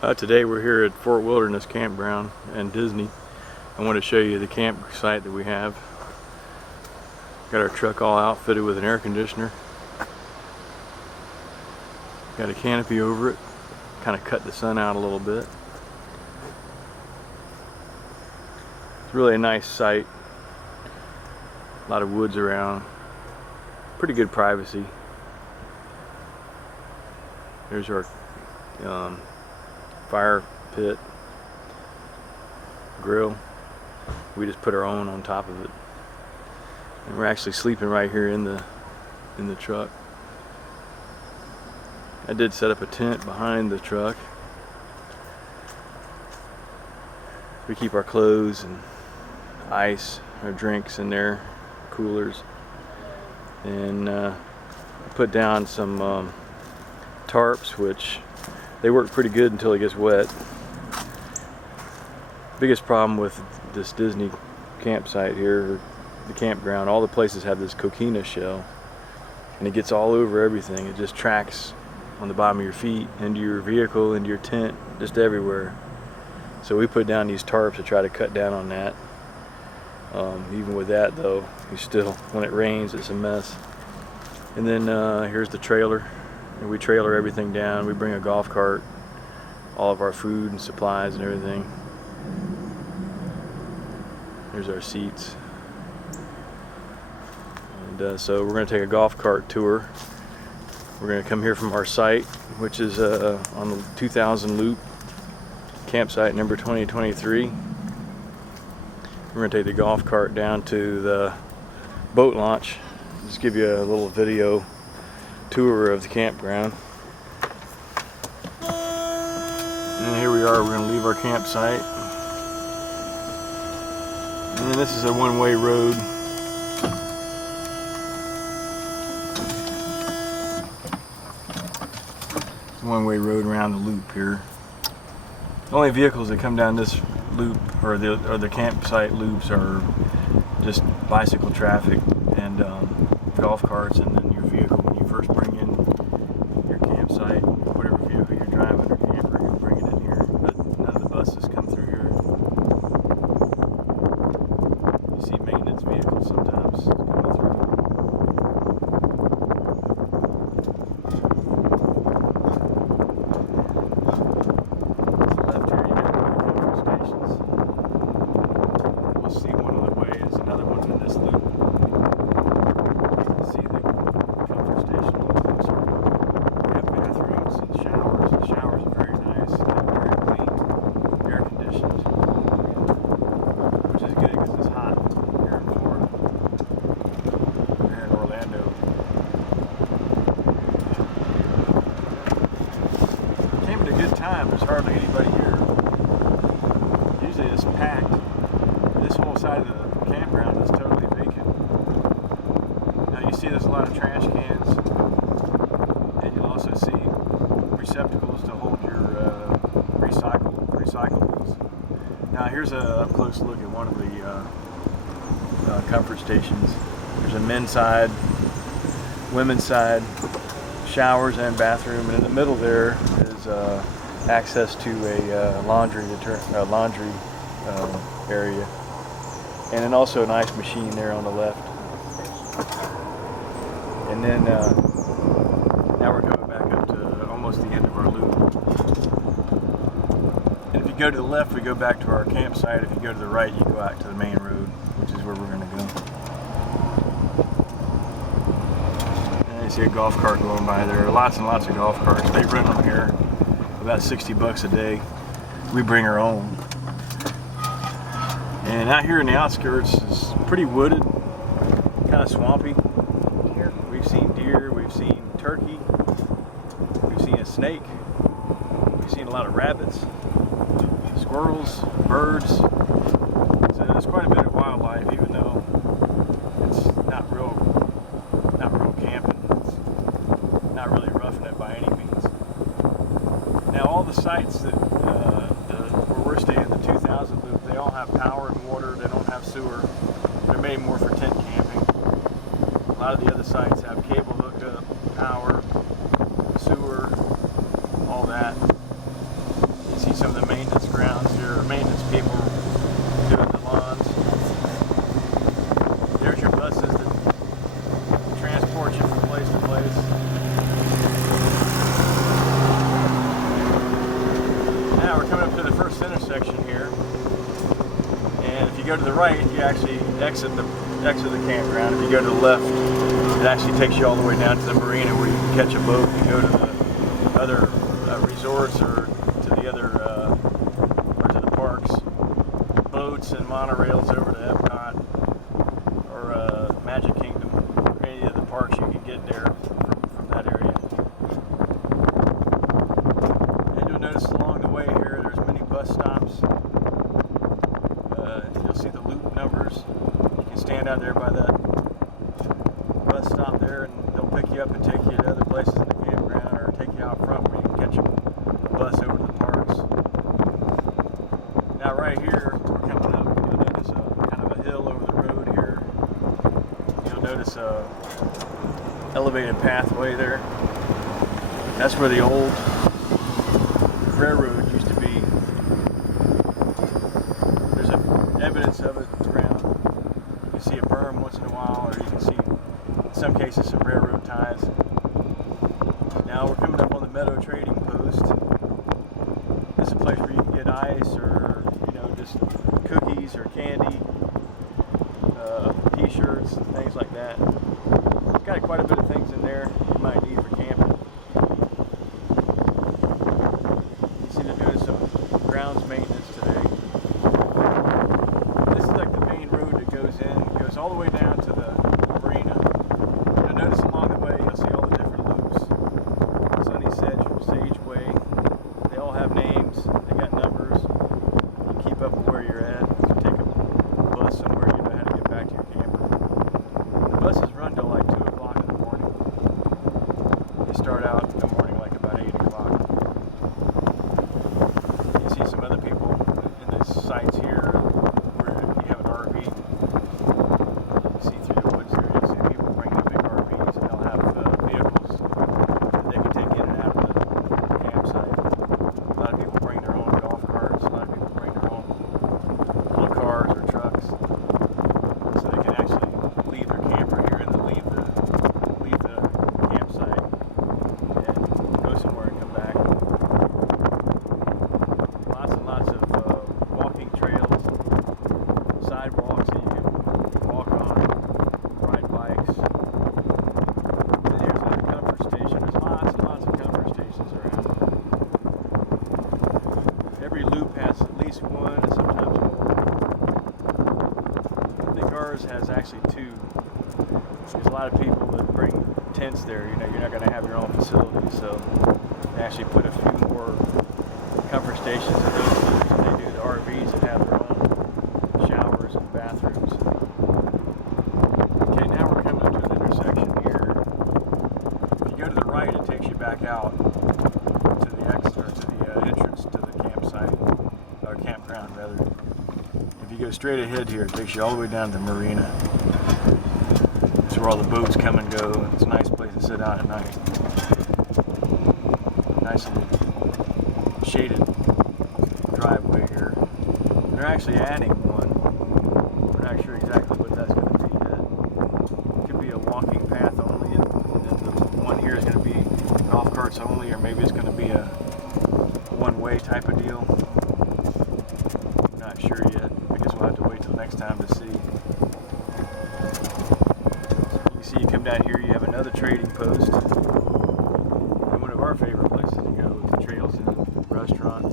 Today we're here at Fort Wilderness Campground and Disney. I want to show you the campsite that we have. Got our truck all outfitted with an air conditioner. Got a canopy over it, kind of cut the sun out a little bit. It's really a nice site. A lot of woods around. Pretty good privacy. There's our fire pit, grill. We just put our own on top of it, and we're actually sleeping right here in the truck. I did set up a tent behind the truck. We keep our clothes and ice, our drinks in there, coolers, and put down some tarps, which they work pretty good until it gets wet. Biggest problem with this Disney campsite here, the campground, all the places have this coquina shell, and it gets all over everything. It just tracks on the bottom of your feet, into your vehicle, into your tent, just everywhere. So we put down these tarps to try to cut down on that. Even with that though, you still, when it rains, it's a mess. And then here's the trailer. And we trailer everything down. We bring a golf cart, all of our food and supplies and everything. Here's our seats. And so we're going to take a golf cart tour. We're going to come here from our site, which is on the 2000 loop, campsite number 2023. We're going to take the golf cart down to the boat launch. Just give you a little video tour of the campground. And here we are, we're going to leave our campsite. And this is a one-way road. It's a one-way road around the loop here. The only vehicles that come down this loop, or the campsite loops, are just bicycle traffic and golf carts, and then your vehicle when you first bring in your campsite, whatever vehicle you're driving or camper, you bring it in here. But none of the buses come through here. You see maintenance vehicles sometimes coming through. To the left here you got the petrol stations. We'll see one on the way. There's another one in this loop. See the comfort station a little closer. We have bathrooms and showers. The showers are very nice, very clean, air conditioned, which is good because it's hot here in Florida, here in Orlando. Came at a good time. There's hardly anybody here. Usually it's packed. This whole side of the campground is totally vacant. Now you see there's a lot of trash cans, and you'll also see receptacles to hold your recyclables. Now here's a up close look at one of the comfort stations. There's a men's side, women's side, showers and bathroom, and in the middle there is access to a laundry area, and then also an ice machine there on the left. And then now we're going back up to almost the end of our loop. And if you go to the left, we go back to our campsite. If you go to the right, you go out to the main road, which is where we're going to go. And you see a golf cart going by there. Lots and lots of golf carts. They rent them here about $60 a day. We bring our own. And out here in the outskirts is pretty wooded, kind of swampy. We've seen deer, we've seen turkey, we've seen a snake, we've seen a lot of rabbits, squirrels, birds. So there's quite a bit of wildlife, even though it's not real camping. It's not really roughing it by any means. Now all the sites that where we're staying, the 2000 loop, they all have power and water. They don't have sewer. They're made more for tent camping. A lot of the other sites have cable hookup, power, sewer, all that. maintenance grounds here, or maintenance people doing the lawns. There's your buses that transport you from place to place. Now we're coming up to the first intersection here, and if you go to the right, you actually exit the campground. If you go to the left, it actually takes you all the way down to the marina where you can catch a boat and go to the other resorts or to the other or to the parks. Boats and monorails over to Epcot or Magic Kingdom, or any of the parks you can get there from that area. And you'll notice along the way here, there's many bus stops. You'll see the loop numbers. You can stand out there by that bus stop there, and they'll pick you up and take you to other places in the campground, or take you out front where you can catch a bus over to the parks. Now right here, we're coming up, you'll notice kind of a hill over the road here. You'll notice a elevated pathway there. That's where the old railroad used to be. There's evidence of it around. You can see a berm once in a while, or you can see, in some cases, some railroad ties. Now we're coming up on the Meadow Trading Post. This is a place where you can get ice, or just cookies or candy, t-shirts and things like that. It's got quite a bit of things in there you might need for camping. You see they're doing some grounds maintenance today. This is like the main road that goes in. It goes all the way down to the marina. You'll notice along the way, you'll see all the different loops. Sunny Sage Way. They all have names. They got numbers. You keep up with where you're at. If you take a bus somewhere, you know how to get back to your camper. And the buses run till like 2 o'clock in the morning. They start out in the morning like about 8 o'clock. You see some other people in the sites here where you have an RV. You see through the woods there, you see people bring their big RVs, and they'll have vehicles that they can take in and out of the campsite. A lot of people bring their own golf carts, a lot of people bring their own little cars or trucks, so they can actually leave their camper here and then leave the campsite and go somewhere and come back. Lots and lots of walking trails, sidewalks that you can walk on, ride bikes. And here's another comfort station. There's lots and lots of comfort stations around. Every loop has at least one, and sometimes more. I think ours has actually 2. There's a lot of people that bring tents there. You're not going to have your own facility, so they actually put a few more comfort stations in those loops than they do the RVs that have their own showers and bathrooms. Okay, now we're coming up to an intersection here. If you go to the right, it takes you back out to the exit, or to the entrance to the campsite, or campground rather. If you go straight ahead here, it takes you all the way down to the marina. It's where all the boats come and go, and it's a nice place to sit out at night. Nice little shaded driveway here. They're actually adding one. We're not sure exactly what that's going to be yet. It could be a walking path only, and then the one here is going to be golf carts only, or maybe it's going to be a one-way type of deal. Not sure yet. I guess we'll have to wait till next time to see. You see, you come down here, you have another trading post. And one of our favorite places to go is the Trails Inn restaurant.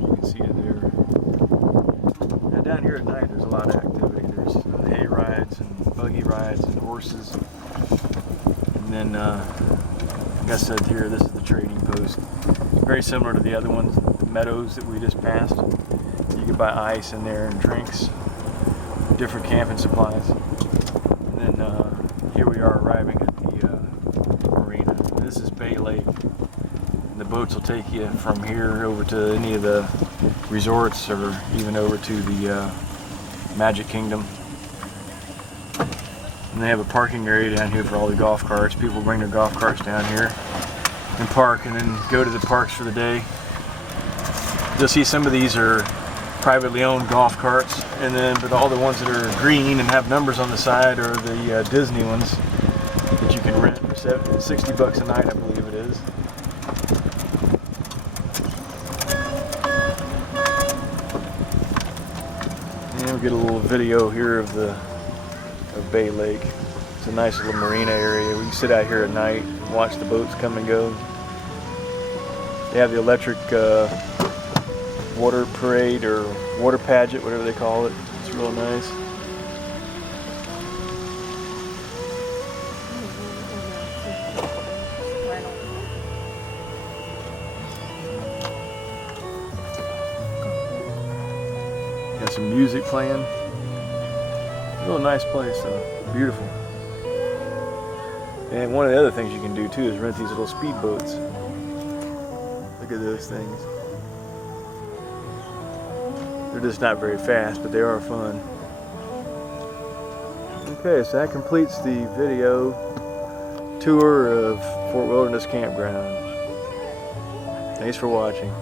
You can see it there. Now down here at night, there's a lot of activity. There's hay rides and buggy rides and horses. And then, like I said here, this is the trading post. Very similar to the other ones, the meadows that we just passed. You can buy ice in there and drinks, different camping supplies. And then here we are arriving at the marina. This is Bay Lake. And the boats will take you from here over to any of the resorts, or even over to the Magic Kingdom. And they have a parking area down here for all the golf carts. People bring their golf carts down here and park, and then go to the parks for the day. You'll see some of these are privately owned golf carts, and then but all the ones that are green and have numbers on the side are the Disney ones that you can rent for $60 a night, I believe it is. And we'll get a little video here of Bay Lake. It's a nice little marina area. We can sit out here at night and watch the boats come and go. They have the electric water parade or water pageant, whatever they call it. It's real nice. Got some music playing. Real nice place though. Beautiful. And one of the other things you can do too is rent these little speedboats. Look at those things. They're just not very fast, but they are fun. Okay, so that completes the video tour of Fort Wilderness Campground. Thanks for watching.